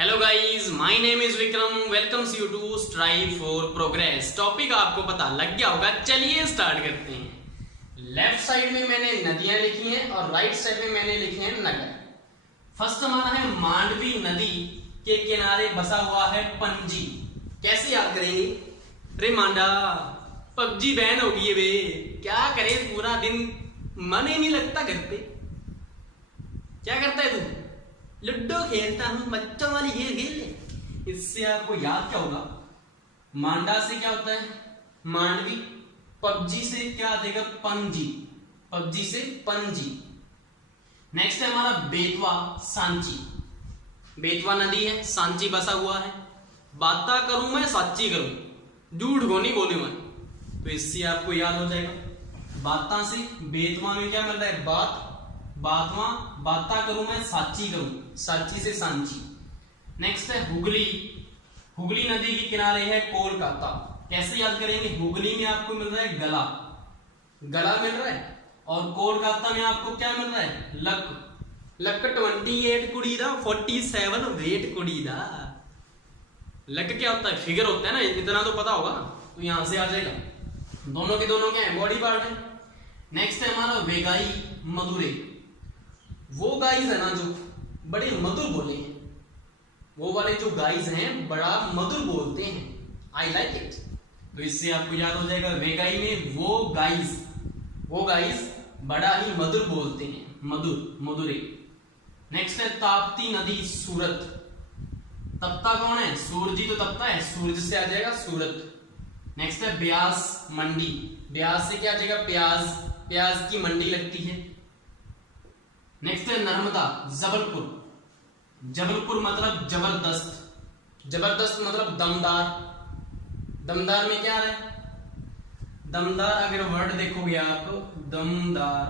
Hello guys, my name is Vikram. Welcomes you to strive for progress. Topic आपको पता लग गया होगा, चलिए स्टार्ट करते हैं। लेफ्ट साइड में मैंने नदियां लिखी हैं और राइट साइड में मैंने लिखे हैं नगर। फर्स्ट हमारा है मांडवी नदी के किनारे बसा हुआ है पणजी। कैसे याद करेंगे? अरे मांडा, पबजी बैन हो गई है बे, क्या करे, पूरा दिन मन ही नहीं लगता घर पे। क्या करता है तू? लूडो खेलता हूं, बच्चों वाली खेल खेल ले। इससे आपको याद क्या होगा? मांडा से क्या होता है? मांडवी। पबजी से क्या आ जाएगा? पणजी। पबजी से पणजी। नेक्स्ट है हमारा बेतवा सांची। बेतवा नदी है, सांची बसा हुआ है। बाता करूं मैं सच्ची करूं, झूठ को नहीं बोलूं मैं, तो इससे आपको याद हो जाएगा। बाता से बेतवा में क्या मिल रहा है? बात। बातवा, बाता करूं मैं साची करूं, साची से सांची। नेक्स्ट है हुगली। हुगली नदी के किनारे है कोलकाता। कैसे याद करेंगे? हुगली में आपको मिल रहा है गला, गला मिल रहा है, और कोलकाता में आपको क्या मिल रहा है? लक। लक 28 कुड़ी दा, 47 वेट कुड़ी दा। लक क्या होता है? फिगर होता है ना, इतना तो पता होगा, तो यहां से आ जाएगा। दोनों के दोनों क्या है? बॉडी पार्ट है। नेक्स्ट है हमारा वेगाई मधुरे। वो गाइस है ना जो बड़े मधुर बोले हैं, वो वाले जो गाइस हैं बड़ा मधुर बोलते हैं। I like it. तो इससे आपको याद हो जाएगा, वेगाई में वो गाइस बड़ा ही मधुर बोलते हैं, मधुर, मधुरे। नेक्स्ट है ताप्ती नदी सूरत। तपता कौन है? सूरज ही तो तपता है, सूरज से आ जाएगा सूरत। नेक्स्ट है ब्यास मंडी। ब्यास से क्या आ जाएगा? प्याज। प्याज की मंडी लगती है। नेक्स्ट है नर्मदा जबलपुर। जबलपुर मतलब जबरदस्त। जबरदस्त मतलब दमदार। दमदार में क्या है? दमदार अगर वर्ड देखोगे आप, दमदार,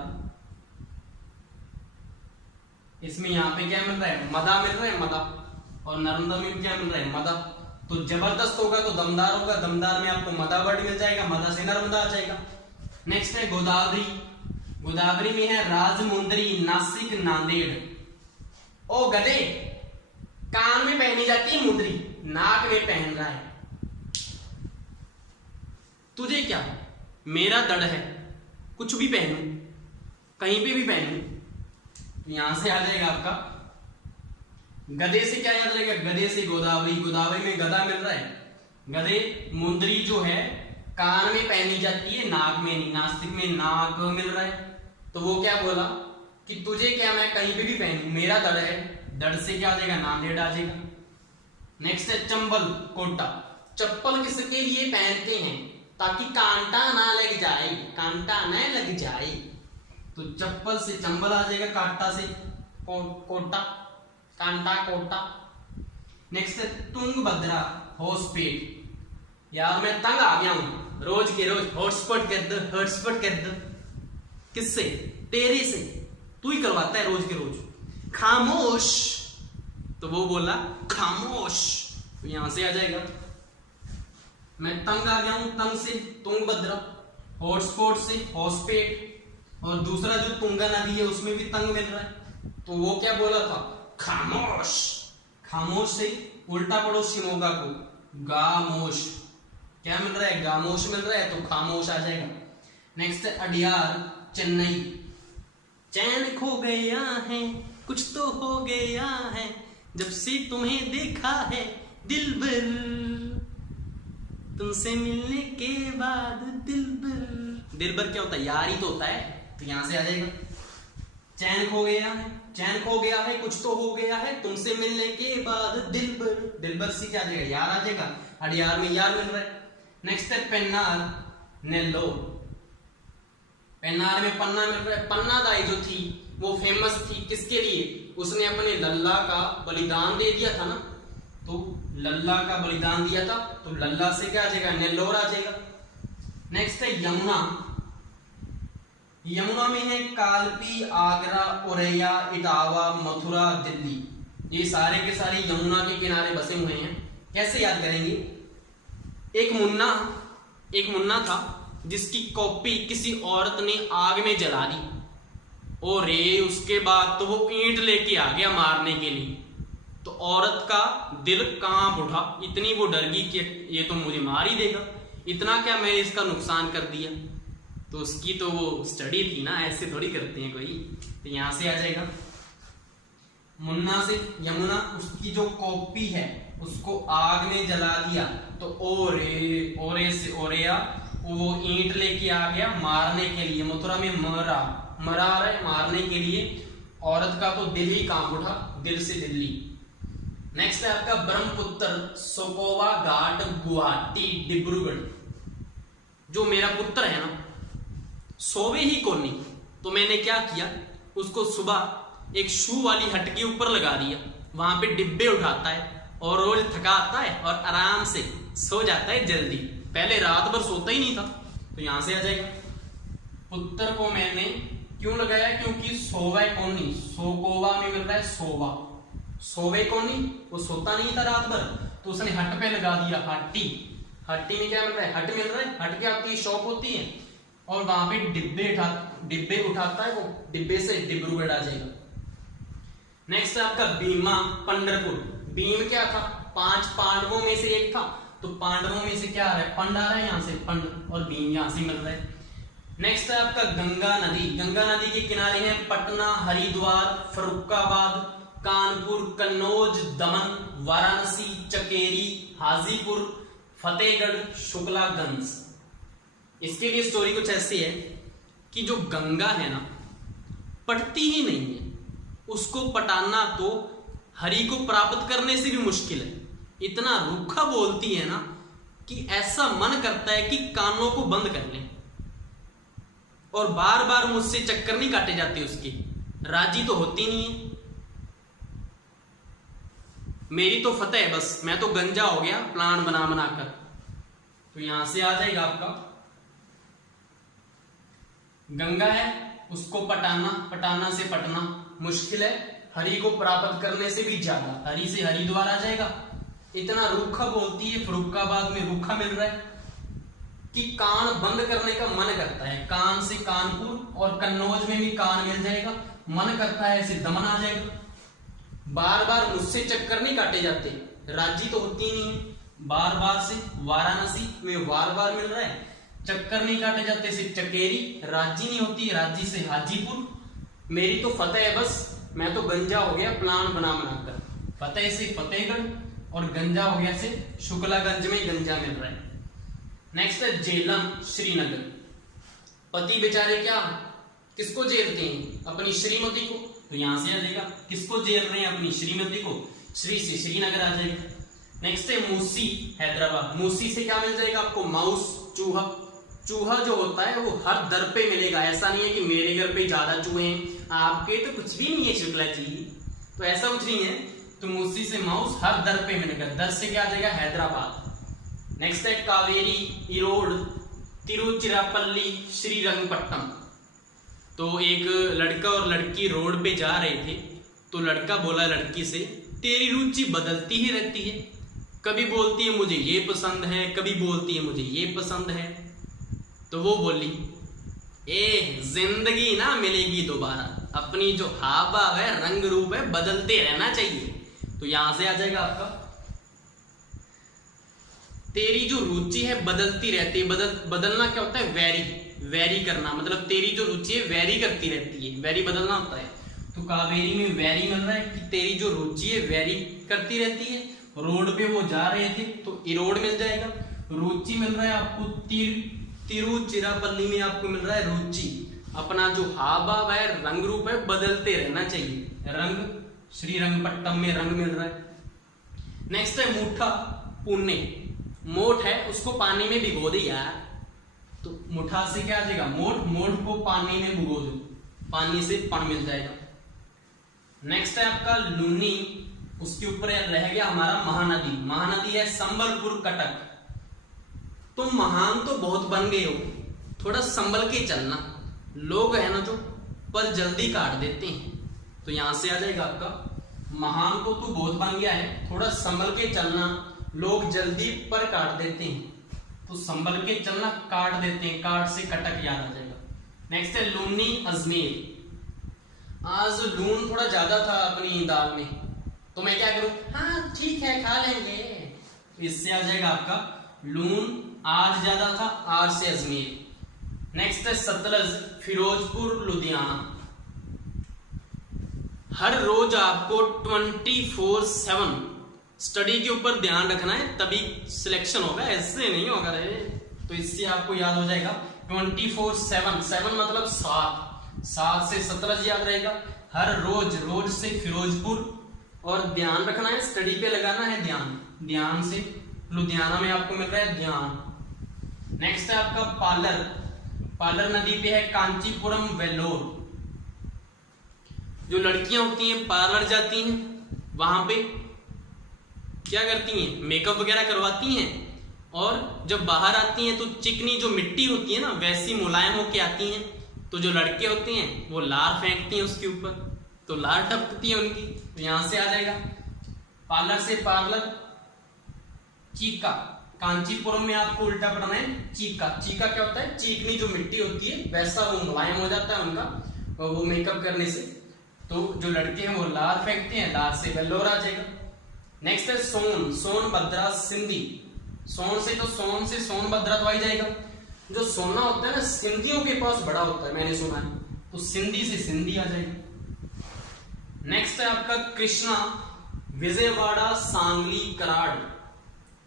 इसमें यहां पे क्या मिल रहा है? मदा मिल रहा है, मदा। और नर्मदा में क्या मिल रहा है? मदा। तो जबरदस्त होगा तो दमदार होगा, दमदार में आपको मदा वर्ड मिल जाएगा, मदा से नर्मदा आ जाएगा। नेक्स्ट है गोदावरी। गोदावरी में है राजमुंदरी, नासिक, नांदेड़। ओ गधे, कान में पहनी जाती है मुंदरी, नाक में पहन रहा है। तुझे क्या? मेरा दड़ है, कुछ भी पहनू, कहीं पे भी पहनू। यहां से आ जाएगा आपका। गधे से क्या याद रहेगा? गधे से गोदावरी। गोदावरी में गधा मिल रहा है। गधे मुंदरी जो है कान में पहनी जाती है, नाक में नहीं। नासिक में नाक मिल रहा है, तो वो क्या बोला कि तुझे क्या, मैं कहीं पे भी पहनूं, मेरा दड़ है। दड़ से क्या आ जाएगा? नांदेड़ आ जाएगा। नेक्स्ट है चंबल कोटा। चप्पल किसके लिए पहनते हैं? ताकि कांटा ना लग जाए, कांटा ना लग जाए। तो चप्पल से चंबल आ जाएगा, कांटा से कोटा, कांटा कोटा। नेक्स्ट है तुंगभद्रा हॉस्पिटल। यार मैं तंग आ गया हूं, रोज के रोज हॉटस्पॉट कर दो, हॉटस्पॉट कर दो। किससे? तेरे से। तू ही करवाता है रोज के रोज। खामोश, तो वो बोला खामोश, तो यहां से आ जाएगा। मैं तंग आ गया हूं, तंग से तुंगभद्रा, हॉटस्पॉट से हॉस्पेट, और दूसरा जो तुंगा नदी है उसमें भी तंग मिल रहा है, तो वो क्या बोला था? खामोश। खामोश से उल्टा पड़ो शिमोगा को, गामोश। क्या मिल रहा है? गामोश मिल रहा है, तो खामोश आ जाएगा। नेक्स्ट है अडियार चेन्नई। चैन खो गया है, कुछ तो हो गया है, जब से तुम्हें देखा है दिलबर, तुमसे मिलने के बाद दिलबर। दिलबर क्या होता है? यार ही तो होता है, तो यहां से आ जाएगा। चैन खो गया है, चैन खो गया है, कुछ तो हो गया है, तुमसे मिलने के बाद दिलबर। दिलबर से क्या आ जाएगा? यार आ जाएगा। अडियार में यार मिल रहा है। नेक्स्ट है पेन्नार नेल्लोर। पेन्नार में पन्ना मिल रहा है। पन्ना दाई जो थी वो फेमस थी किसके लिए? उसने अपने लल्ला का बलिदान दे दिया था ना, तो लल्ला का बलिदान दिया था, तो लल्ला से क्या आ जाएगा? नेल्लोर आ जाएगा। नेक्स्ट है यमुना। यमुना में है कालपी, आगरा, औरैया, इटावा, मथुरा, दिल्ली। ये सारे के सारे यमुना के किनारे बसे हुए हैं। कैसे याद करेंगे? एक मुन्ना था जिसकी कॉपी किसी औरत ने आग में जला दी, और उसके बाद तो वो ईंट लेके आ गया मारने के लिए। तो औरत का दिल कांप उठा, इतनी वो डर गई कि ये तो मुझे मार ही देगा, इतना क्या मैंने इसका नुकसान कर दिया। तो उसकी तो वो स्टडी थी ना, ऐसे थोड़ी करते हैं कोई। तो यहां से आ जाएगा मुन्ना से यमुना, उसकी जो कॉपी है उसको आग ने जला दिया। तो ओरे, ओरे से ओरेया, वो ईंट लेके आ गया मारने के लिए, मथुरा में मरा रहे मारने के लिए। औरत का तो दिल ही कांप उठा, दिल से दिल्ली। नेक्स्ट है आपका ब्रह्मपुत्र, सोकोवा घाट, गुवाहाटी, डिब्रूगढ़। जो मेरा पुत्र है ना सोवे ही कोनी, तो मैंने क्या किया, उसको सुबह एक शू वाली हट के ऊपर लगा दिया, वहां पे डिब्बे उठाता है और रोज थका आता है और आराम से सो जाता है जल्दी। पहले रात भर सोता ही नहीं था। तो यहां से आ जाएगा पुत्र को मैंने क्यों लगाया, क्योंकि सोवे कोनी, सोकोवा में मिल रहा है सोवा, सोवे कोनी, वो सोता नहीं था रात भर, तो उसने हट पे लगा दिया हट्टी। हट्टी में क्या मिल रहा है, हट मिल रहा है, हट क्या होती है, शॉप होती है, और वहां पे डिब्बे उठाता है, वो डिब्बे से डिब्रूगढ़ आ जाएगा। नेक्स्ट है आपका बीमा, पंढरपुर। भीम क्या था, 5 पांडवों में से एक था, तो पांडवों में से क्या आ रहा है, पंड आ रहा है यहां से, पंड, और भीम यहां से मिल रहा है। नेक्स्ट है आपका गंगा नदी। गंगा नदी के किनारे हैं पटना, हरिद्वार, फर्रुखाबाद, कानपुर, कन्नौज, दमन, वाराणसी, चकेरी, हाजीपुर, फतेहगढ़, शुक्लागंज। इसके लिए स्टोरी कुछ ऐसी है कि जो गंगा है ना पटती ही नहीं है, उसको पटाना तो हरि को प्राप्त करने से भी मुश्किल है, इतना रूखा बोलती है ना कि ऐसा मन करता है कि कानों को बंद कर ले। और बार बार मुझसे चक्कर नहीं काटे जाते उसके, राजी तो होती नहीं है। मेरी तो फतेह है, बस मैं तो गंजा हो गया प्लान बना बनाकर। तो यहां से आ जाएगा आपका गंगा है, उसको पटाना से पटना मुश्किल है, हरि को प्राप्त करने से भी ज्यादा, हरि से हरिद्वार आ जाएगा। इतना रूखा बोलती है, फर्रुखाबाद में रूखा मिल रहा है कि कान बंद करने का मन करता है। कान से कानपुर, और कन्नौज में भी कान मिल जाएगा, मन करता है ऐसे दमन आ जाएगा। बार बार मुझसे चक्कर नहीं काटे जाते, राजी तो होती नहीं है। बार बार से वाराणसी में बार बार मिल रहा है, चक्कर नहीं काटे जाते से चकेरी, राजी नहीं होती, राजी से हाजीपुर। मेरी तो फतेह है, बस मैं तो गंजा हो गया प्लान बना बनाकर। फतेह से फतेहगढ़, और गंजा हो गया से शुक्लागंज में गंजा मिल रहा है। नेक्स्ट है जेलम, श्रीनगर। पति बेचारे क्या किसको जेलते हैं, अपनी श्रीमती को। तो यहां से आ जाएगा किसको जेल रहे हैं, अपनी श्रीमती को, श्री से श्रीनगर आ जाएगा। नेक्स्ट है मूसी, हैदराबाद। मूसी से क्या मिल जाएगा आपको, माउस, चूहा। चूहा जो होता है वो हर दर पे मिलेगा, ऐसा नहीं है कि मेरे घर पे ज्यादा चूहे हैं, आपके तो कुछ भी नहीं है शुक्ला जी, तो ऐसा कुछ नहीं है। तो मूसी से माउस हर दर पे मिलेगा, दर से क्या आ जाएगा, हैदराबाद। नेक्स्ट है कावेरी, इरोड, तिरुचिरापल्ली, श्रीरंगपट्टनम। तो एक लड़का और लड़की रोड पे जा रहे थे, तो लड़का बोला लड़की से, तेरी रुचि बदलती ही रहती है, कभी बोलती है मुझे ये पसंद है, कभी बोलती है मुझे ये पसंद है। तो वो बोली, जिंदगी ना मिलेगी दोबारा, अपनी जो हाव भाव है, रंग रूप है, बदलते रहना चाहिए। तो यहां से आ जाएगा आपका, तेरी जो रुचि है बदलती रहती है। बदलना क्या होता है, वेरी करना, मतलब तेरी जो रुचि है वेरी करती रहती है, वेरी बदलना होता है। तो कावेरी में वेरी मिल रहा है कि तेरी जो रुचि है वेरी करती रहती है। रोड पे वो जा रहे थे, तो इरोड मिल जाएगा। रुचि मिल रहा है आपको तिरुचिरापल्ली में, आपको मिल रहा है रुचि, अपना जो हाव भाव है, रंग रूप है, बदलते रहना चाहिए। रंग, श्रीरंगपट्टनम में रंग मिल रहा है। नेक्स्ट है मुठा, पुणे। मोठ है उसको पानी में भिगो दे यार, तो मुठा से क्या आ जाएगा, मोठ को पानी में भिगो दो, पानी से पण मिल जाएगा। नेक्स्ट है आपका लूनी, उसके ऊपर रह गया हमारा महानदी। महानदी है संबलपुर, कटक। तुम महान तो बहुत बन गए हो, थोड़ा संभल के चलना, लोग है ना तो पर जल्दी काट देते हैं। तो यहां से आ जाएगा आपका, महान तो तू बहुत बन गया है, थोड़ा संभल के चलना, लोग जल्दी पर काट देते हैं। तो संभल के चलना, काट देते हैं, काट से कटक याद आ जाएगा। नेक्स्ट है लूनी, अजमेर। आज लून थोड़ा ज्यादा था अपनी दाल में, तो मैं क्या करूं, हाँ ठीक है खा लेंगे, तो इससे आ जाएगा आपका लून, आज ज्यादा था, आज से अजमेर। नेक्स्ट है सतलज, फिरोजपुर, लुधियाना। हर रोज आपको 24/7 स्टडी के ऊपर ध्यान रखना है, तभी सिलेक्शन होगा, ऐसे नहीं होगा रे। तो इससे आपको याद हो जाएगा 24/7, 7 मतलब 7 से सतलज याद रहेगा। हर रोज, रोज से फिरोजपुर, और ध्यान रखना है, स्टडी पे लगाना है ध्यान, ध्यान से लुधियाना में आपको मिल रहा है ध्यान। नेक्स्ट है आपका पालर, पालर नदी पे है कांचीपुरम, वेल्लोर। जो लड़कियां होती हैं पार्लर जाती हैं, वहां पे क्या करती हैं, मेकअप वगैरह करवाती हैं, और जब बाहर आती हैं तो चिकनी जो मिट्टी होती है ना वैसी मुलायम होके आती हैं। तो जो लड़के होते हैं वो लार फेंकती हैं उसके ऊपर, तो लार टपकती है उनकी, तो यहां से आ जाएगा पार्लर से पार्लर। चीका, कांचीपुरम में आपको उल्टा पढ़ना है चीका। चीका क्या होता है, चिकनी जो मिट्टी होती है वैसा वो मुलायम हो जाता है उनका, और वो मेकअप करने से। तो जो लड़के हैं वो लार फेंकते हैं, लार से वेल्लोर आ जाएगा। नेक्स्ट है सोन, सोनभद्रा, सिंधी। सोन से सोनभद्रा तो आ ही जाएगा। जो सोना होता है ना सिंधियों के पास बड़ा होता है, मैंने सुना है, तो सिंधी से सिंधी आ जाएगा। नेक्स्ट है आपका कृष्णा, विजयवाड़ा, सांगली, कराड़।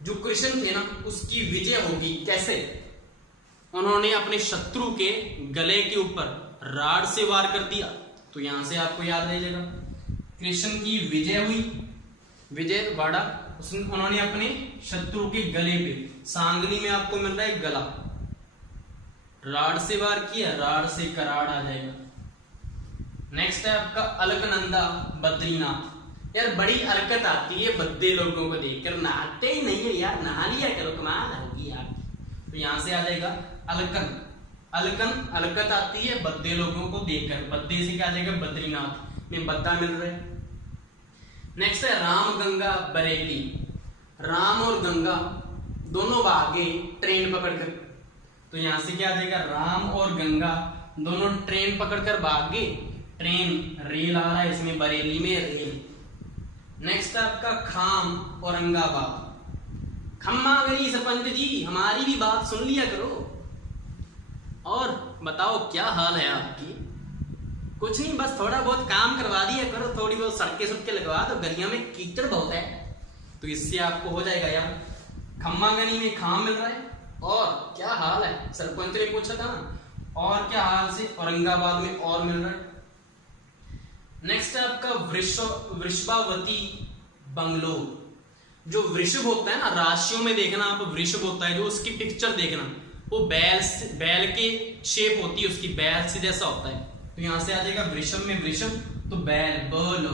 जो कृष्ण थे ना उसकी विजय होगी कैसे, उन्होंने अपने शत्रु के गले के ऊपर राड से वार कर दिया, तो यहां से आपको याद रह जाएगा कृष्ण की विजय हुई, विजयवाड़ा, उन्होंने अपने शत्रु के गले पे, सांगली में आपको मिल रहा है गला, राड से वार किया, राड से कराड़ आ जाएगा। नेक्स्ट है आपका अलकनंदा, बद्रीनाथ। यार बड़ी हरकत आती है बद्दे लोगों को देखकर, नहाते ही नहीं है यार, नहा लिया करो, कमाल होगी यार। तो यहां से आ जाएगा अलकन, अलकन अलकत आती है बद्दे लोगों को देखकर, बद्दे से क्या आ जाएगा बद्रीनाथ में बद्दा मिल रहा है। नेक्स्ट है राम गंगा, बरेली। राम और गंगा दोनों भागे ट्रेन पकड़कर, तो यहां से क्या आ जाएगा राम और गंगा दोनों ट्रेन पकड़कर भागे, ट्रेन रेल आ रहा है इसमें, बरेली में रेल। नेक्स्ट है आपका खाम, औरंगाबाद। खम्मा गली सरपंच जी, हमारी भी बात सुन लिया करो, और बताओ क्या हाल है आपकी। कुछ नहीं, बस थोड़ा बहुत काम करवा दिया करो, थोड़ी बहुत सड़कें सुड़के लगवा दो, गलियों में कीचड़ बहुत है, तो इससे आपको हो जाएगा यार। खम्मा गली में खाम मिल रहा है, और क्या हाल है, सरपंच ने पूछा था ना, और क्या हाल से औरंगाबाद में और मिल रहा है। नेक्स्ट है आपका वृषभावती, बंगलोर। जो वृषभ होता है ना, राशियों में देखना आप, वृषभ होता है जो, उसकी पिक्चर देखना, वो बैल के शेप होती है उसकी, बैल से जैसा होता है, तो यहां से आ जाएगा वृषभ में वृषभ, तो बैल, बल।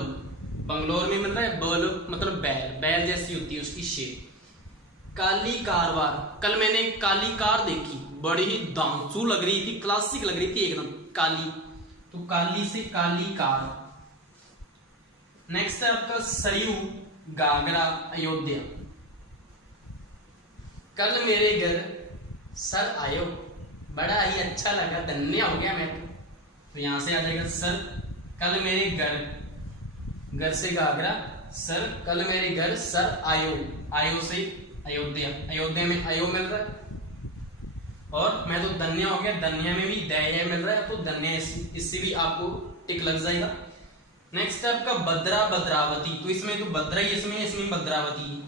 बंगलोर में मिल रहा है बल मतलब बैल, बैल जैसी होती है उसकी शेप। काली कारवार, कल मैंने काली कार देखी, बड़ी ही दांसू लग रही थी, क्लासिक लग रही थी एकदम काली, तो काली से काली कार। नेक्स्ट है आपका सरयू, घाघरा, अयोध्या। कल मेरे घर सर आयो, बड़ा ही अच्छा लगा, धन्य हो गया मैं, तो यहां से आ जाएगा सर। कल मेरे घर से घाघरा, सर, कल मेरे घर सर आयो, आयो से अयोध्या, अयोध्या में अयो मिल रहा है, और मैं तो धन्य हो गया, धन्य में भी दया मिल रहा है, तो धन्य इससे भी आपको टिक लग जाएगा। नेक्स्ट है आपका भद्रा, भद्रावती, तो इसमें तो भद्रा ही इसमें भद्रावती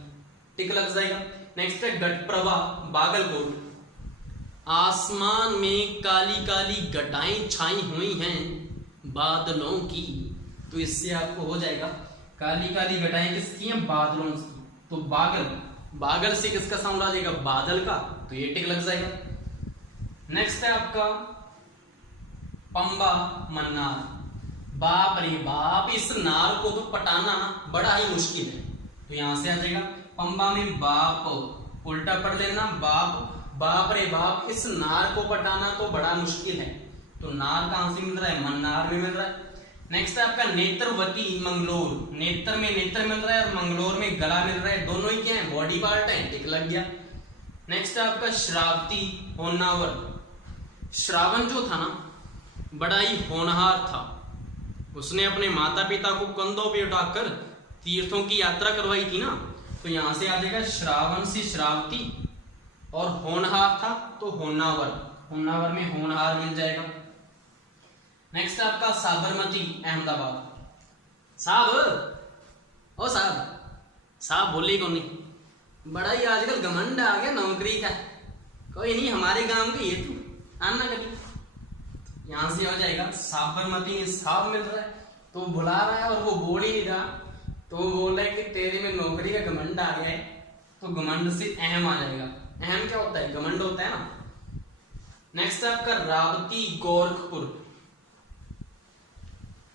टिक लग जाएगा। नेक्स्ट है घटप्रभा, बागलकोट। आसमान में काली काली घटाएं छाई हुई हैं बादलों की, तो इससे आपको हो जाएगा काली काली घटाएं किसकी हैं, बादलों की, तो बागल, बागल से किसका साउंड आ जाएगा, बादल का, तो ये टिक लग जाएगा। नेक्स्ट है आपका पंबा, मन्नार। बाप रे बाप, इस नार को तो पटाना ना बड़ा ही मुश्किल है, तो यहां से आ जाएगा पंबा में बाप, उल्टा पढ़ लेना बाप, बाप रे बाप, इस नार को पटाना तो बड़ा मुश्किल है, तो नार कहां से मिल रहा है, मन्नार में मिल रहा है। नेक्स्ट है आपका नेत्रवती, मंगलोर। नेत्र में नेत्र मिल रहा है और मंगलोर में गला मिल रहा है, दोनों ही क्या है, बॉडी पार्ट है, टिक लग गया। नेक्स्ट है आपका श्रावती, होन्नावर। श्रावण जो था ना बड़ा ही होनहार था, उसने अपने माता पिता को कंधों पे उठाकर तीर्थों की यात्रा करवाई थी ना, तो यहां से आ जाएगा श्रावण से श्रावती, और होनहार था तो होन्नावर, होन्नावर में होनहार मिल जाएगा। नेक्स्ट है आपका साबरमती अहमदाबाद। साहब, ओ साहब, साहब बोले कौन नहीं, बड़ा ही आजकल घमंड आ गया नौकरी का। कोई नहीं, हमारे गांव के ये तू आना कभी। यहां से हो जाएगा साबरमती में साहब मिल रहा है तो बुला रहा है, और वो बोल ही नहीं रहा, तो वो बोल रहा है कि तेरे में नौकरी का घमंड आ गया है, तो घमंड से अहम आ जाएगा। अहम क्या होता है? घमंड होता है ना। नेक्स्ट है आपका रावती गोरखपुर।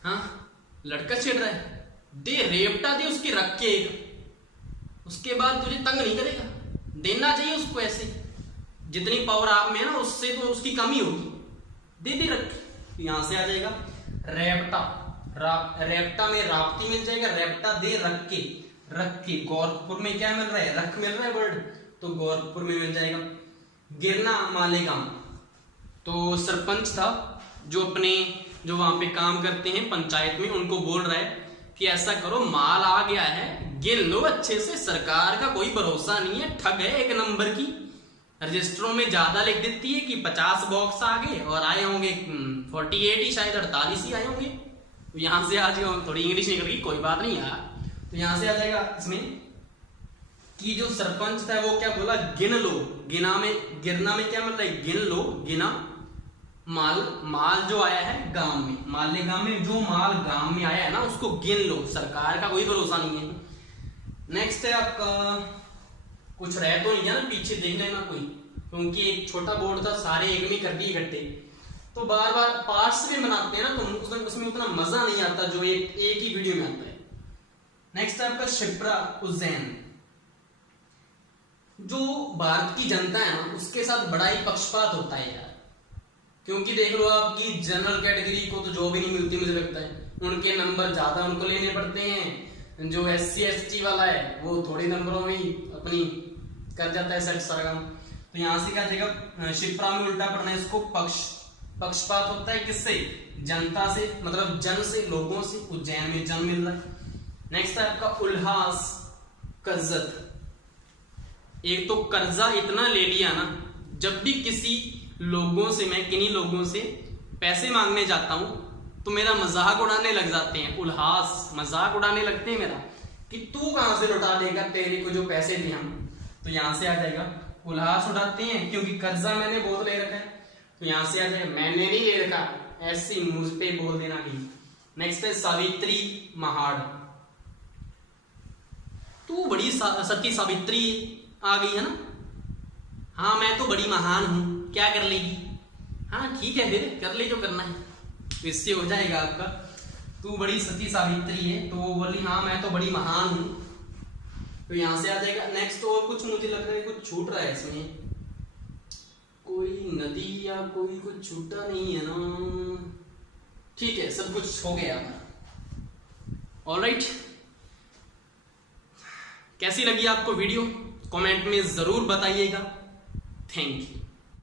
हाँ, लड़का छिड़ रहा है, दे रेवटा दे उसके रख के एक, उसके बाद तुझे तंग नहीं करेगा, देना चाहिए उसको ऐसे, जितनी पावर आप में है ना उससे तो उसकी कमी होगी, दे दे रख। यहां से आ जाएगा रेवटा, रेवटा में राप्ती मिल जाएगा, रेवटा दे रख के, रख के। गोरखपुर में क्या मिल रहा है? रख मिल रहा है वर्ड, तो गोरखपुर में मिल जाएगा। गिरना मालेगांव, तो सरपंच था जो अपने जो वहां पे काम करते हैं पंचायत में, उनको बोल रहा है कि ऐसा करो, माल आ गया है, गिन लो अच्छे से, सरकार का कोई भरोसा नहीं है, ठग है एक नंबर की। रजिस्टरों में ज्यादा लिख देती है कि 50 बॉक्स आ गए और आए होंगे 48 ही, शायद 48 ही आए होंगे। तो यहां से आ जाएगा, थोड़ी इंग्लिश निकल गई, कोई बात नहीं यार। तो यहां से आ जाएगा इसमें कि जो सरपंच था वो क्या बोला? गिन लो। गिना में, गिरना में क्या मिल रहा है? गिन लो, गिना। माल, माल जो आया है गांव में, मालेगांव में जो माल गांव में आया है ना उसको गिन लो, सरकार का कोई भरोसा नहीं है। नेक्स्ट है आपका, कुछ रह तो नहीं है ना, पीछे देख लेना कोई, क्योंकि एक छोटा बोर्ड था, सारे एक में कर दिए इकट्ठे, तो बार बार पार्ट्स में बनाते हैं ना, तो उसमें उतना मजा नहीं आता जो एक ही वीडियो में आता है। नेक्स्ट है आपका शिप्रा उज्जैन। जो भारत की जनता है ना उसके साथ बड़ा ही पक्षपात होता है यार, क्योंकि देख लो आपकी जनरल कैटेगरी को तो जॉब ही नहीं मिलती, मुझे लगता है उनके नंबर ज्यादा उनको लेने पड़ते हैं, जो SC ST वाला है वो थोड़े नंबरों में ही अपनी कर जाता है सेट सारा काम। तो यहां से क्या जाएगा? शिप्रा में उल्टा पढ़ना है इसको, पक्षपात होता है किससे? जनता से, मतलब जन से, लोगों से। उज्जैन में जन मिल रहा है। नेक्स्ट है आपका उल्हास कर्जत। एक तो कर्जा इतना ले लिया ना, जब भी किसी लोगों से, मैं किन्हीं लोगों से पैसे मांगने जाता हूं तो मेरा मजाक उड़ाने लग जाते हैं। उल्हास, मजाक उड़ाने लगते हैं मेरा कि तू कहां से लौटा देगा तेरे को जो पैसे दिए हम। तो यहां से आ जाएगा उल्हास उड़ाते हैं, क्योंकि कर्जा मैंने बहुत ले रखा है। तो यहां से आ जाएगा मैंने नहीं ले रखा, ऐसे मुझ पे बोल देना कहीं। नेक्स्ट है सावित्री महाड़। तू बड़ी सती सावित्री आ गई है ना, हाँ मैं तो बड़ी महान हूं, क्या कर लेगी? हाँ ठीक है, फिर कर ले जो करना है। तो इससे हो जाएगा आपका तू बड़ी सती सावित्री है, तो वो बोली हाँ मैं तो बड़ी महान हूं। तो यहां से आ जाएगा। नेक्स्ट और कुछ मुझे लग रहा है कुछ छूट रहा है इसमें, कोई नदी या कोई कुछ छूटा नहीं है ना। ठीक है, सब कुछ हो गया। ऑलराइट, कैसी लगी आपको वीडियो? कमेंट में जरूर बताइएगा। Thank you.